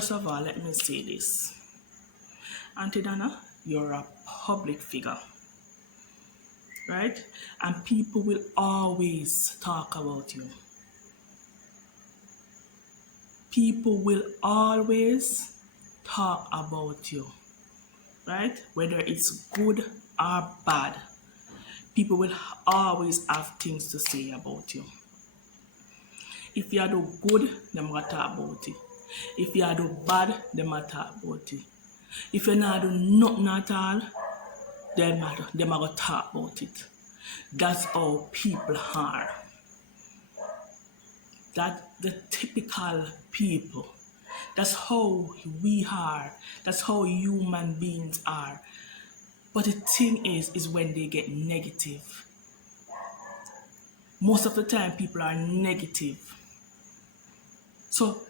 First of all, let me say this. Auntie Donna, you're a public figure, right? And people will always talk about you. People will always talk about you, right? Whether it's good or bad, people will always have things to say about you. If you do good, them gonna talk about it. If you do bad, them gonna talk about it. If you not do nothing at all, them gonna talk about it. That's how people are. That's the typical people. That's how we are. That's how human beings are. But the thing is when they get negative. Most of the time, people are negative. So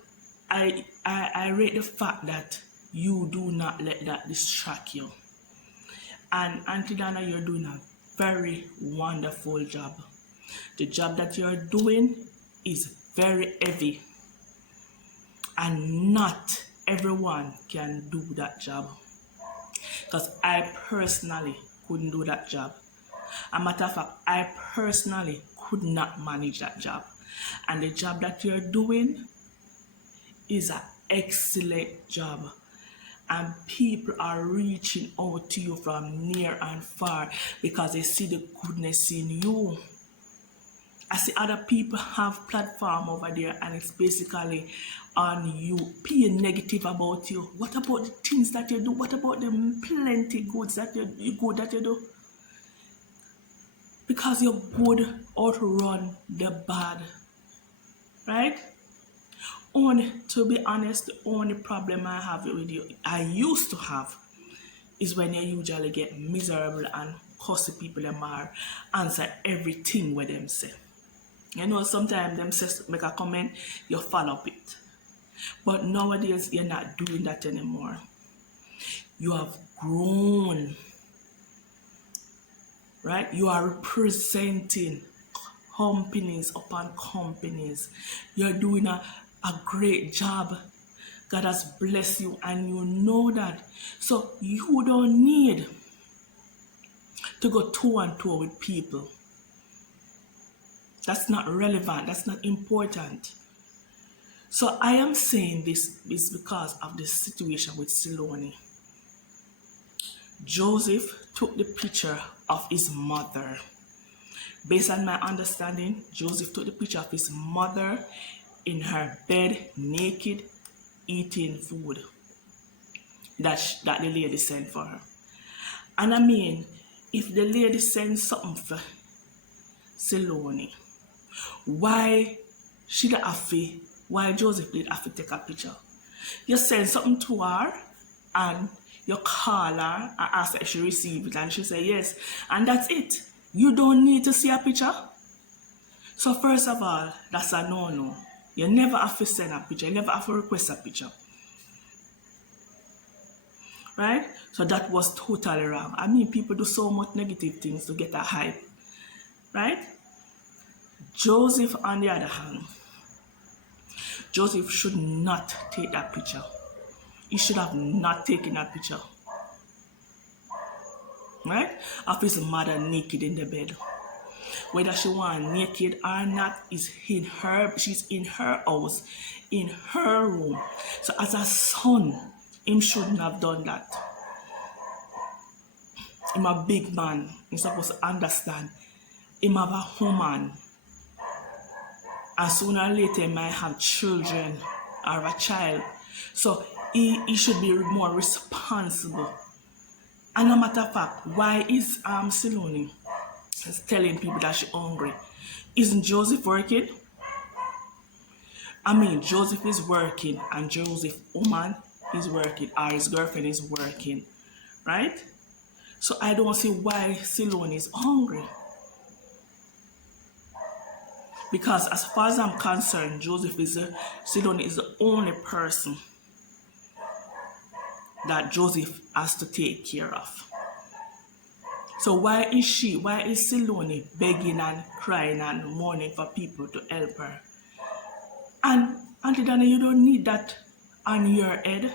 I rate the fact that you do not let that distract you. And Auntie Donna, you're doing a very wonderful job. The job that you're doing is very heavy. And not everyone can do that job. Because I personally couldn't do that job. As a matter of fact, I personally could not manage that job. And the job that you're doing is an excellent job. And people are reaching out to you from near and far because they see the goodness in you. I see other people have platform over there and it's basically on you, being negative about you. What about the things that you do? What about the plenty goods that you do? Because you're good outrun the bad, right? To be honest, the only problem I have with you, I used to have, is when you usually get miserable and cuss people them are answer everything with them say. You know, sometimes them say make a comment, you follow up it. But nowadays you're not doing that anymore. You have grown, right? You are representing companies upon companies. You're doing a great job. God has blessed you and you know that. So you don't need to go toe and toe with people. That's not relevant. That's not important. So I am saying this is because of the situation with Selonie. Joseph took the picture of his mother. Based on my understanding, Joseph took the picture of his mother in her bed, naked, eating food that the lady sent for her. And I mean, if the lady sends something for Selonie, why Joseph did have to take a picture? You send something to her and you call her and ask her if she received it and she say yes. And that's it. You don't need to see a picture. So first of all, that's a no-no. You never have to send a picture. You never have to request a picture. Right? So that was totally wrong. I mean, people do so much negative things to get a hype. Right? Joseph, on the other hand, Joseph should not take that picture. He should have not taken that picture. Right? Of his mother naked in the bed. Whether she want naked or not is in her. She's in her house, in her room. So as a son, him shouldn't have done that. Him a big man. He's supposed to understand. Him have a woman. And sooner or later he might have children or a child. So he should be more responsible. And no matter of fact, why is Selonie telling people that she's hungry? Isn't Joseph working? I mean, Joseph is working and Joseph's woman is working or his girlfriend is working, right? So I don't see why Selonie is hungry. Because as far as I'm concerned, Selonie is the only person that Joseph has to take care of. So why is Selonie begging and crying and mourning for people to help her? And Auntie Donna, you don't need that on your head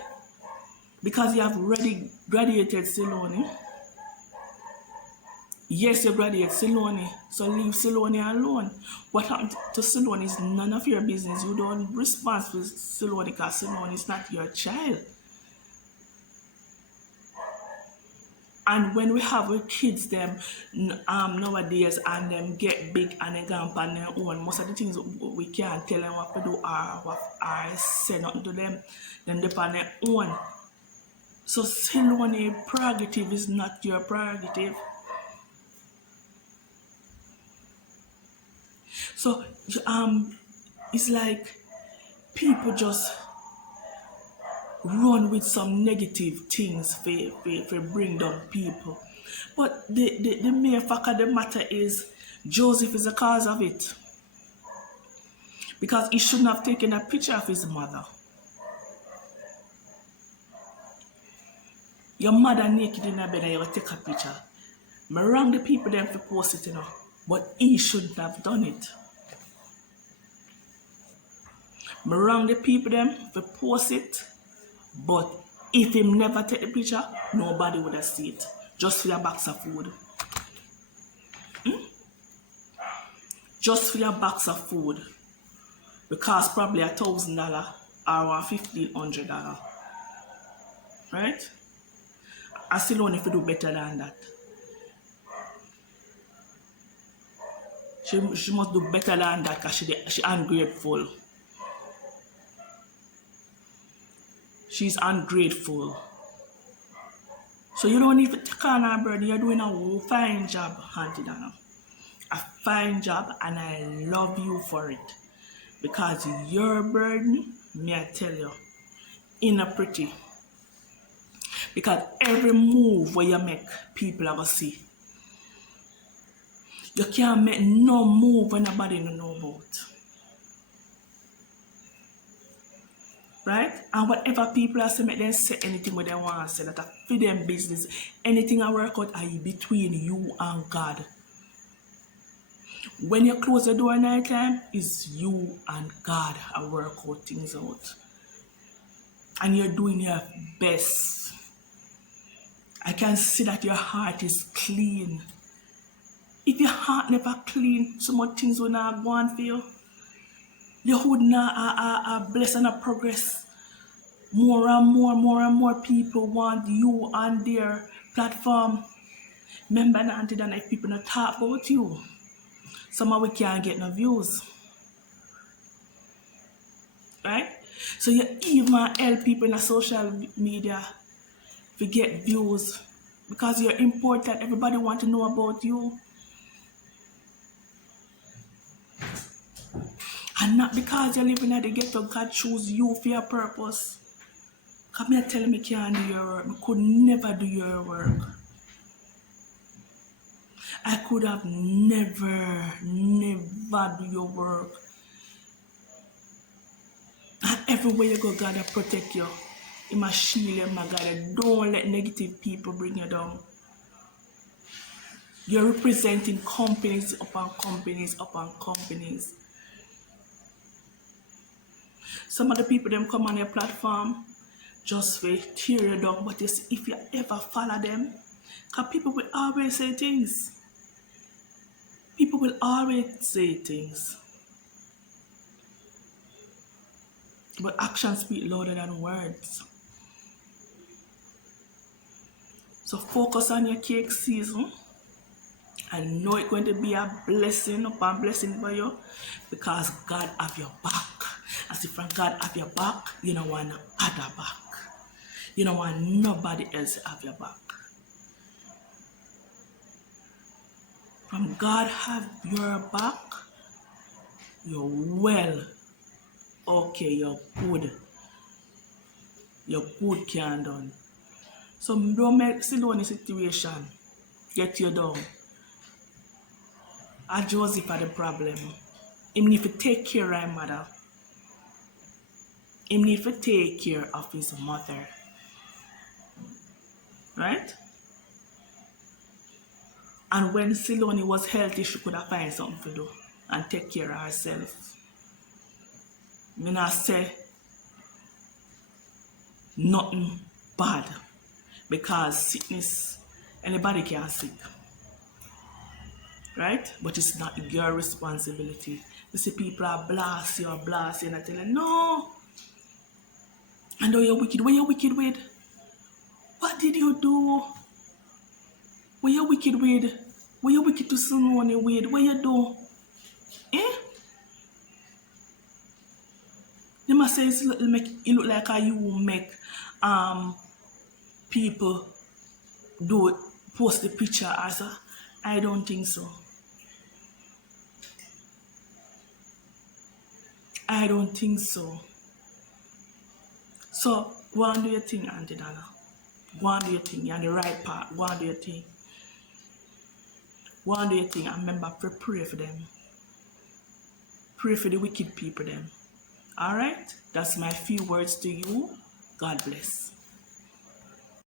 because you have already graduated Selonie. Yes, you graduate Selonie, so leave Selonie alone. What happened to Selonie is none of your business. You don't respond for Selonie because Selonie is not your child. And when we have our kids them nowadays and them get big and they go on their own, most of the things we can't tell them what to do or what I say nothing to them, then they on their own. So Selonie prerogative is not your prerogative. So it's like people just run with some negative things for bring down people. But the main fact of the matter is Joseph is the cause of it. Because he shouldn't have taken a picture of his mother. Your mother naked in a bed and you take a picture. Me wrong the people them for post it, but he shouldn't have done it. Me wrong the people them for post it, but if him never take the picture, nobody would have seen it. Just for your box of food. Just for your box of food. Because probably $1,000 or $1,500. Right? I still want if you do better than that. She must do better than that because she ungrateful. She's ungrateful. So you don't need to take on her burden. You're doing a fine job, Auntie Donna. A fine job, and I love you for it. Because your burden, may I tell you, ain't a pretty. Because every move where you make, people are going to see. You can't make no move when nobody don't know about. Right? And whatever people are saying, make them say anything what they want to say. That for them business. Anything I work out are between you and God. When you close the door at night time, it's you and God are work out things out. And you're doing your best. I can see that your heart is clean. If your heart never clean, so much things will not go on for you. You would not bless and progress. More and more people want you on their platform. Remember, Auntie Donna, if people not talk about you, somehow we can't get no views. Right? So you even help people in the social media to get views because you're important. Everybody want to know about you. And not because you're living at the ghetto, God choose you for your purpose. Come here tell me can't do your work. I could never do your work. I could have never do your work. And everywhere you go, God will protect you. He must shield you, my God. Don't let negative people bring you down. You're representing companies upon companies upon companies. Some of the people them come on your platform just for tear you down, but you see, if you ever follow them, because people will always say things. People will always say things. But actions speak louder than words. So focus on your cake season. I know it's going to be a blessing upon blessing for you because God have your back. As if from God have your back, you don't want no other back. You don't want nobody else to have your back. From God have your back, you're well. Okay, you're good. You're good can done. So don't make Selonie situation get you down. And Joseph had the problem. He need to take care of his mother. He need to take care of his mother. Right? And when Selonie was healthy, she could have find something to do and take care of herself. I say nothing bad. Because sickness, anybody can sick. Right? But it's not your responsibility. You see people are blast you, and I tell you, no. I know you're wicked. What you wicked with? What did you do? What you wicked with? What you wicked to Selonie with? What you do? Eh? They must say it look like how you make people do it, post the picture as a, I don't think so. I don't think so. So go and do your thing, Auntie Donna. Go and do your thing. You're on the right path. Go and do your thing. Go and do your thing. And remember, pray for them. Pray for the wicked people them. Alright? That's my few words to you. God bless.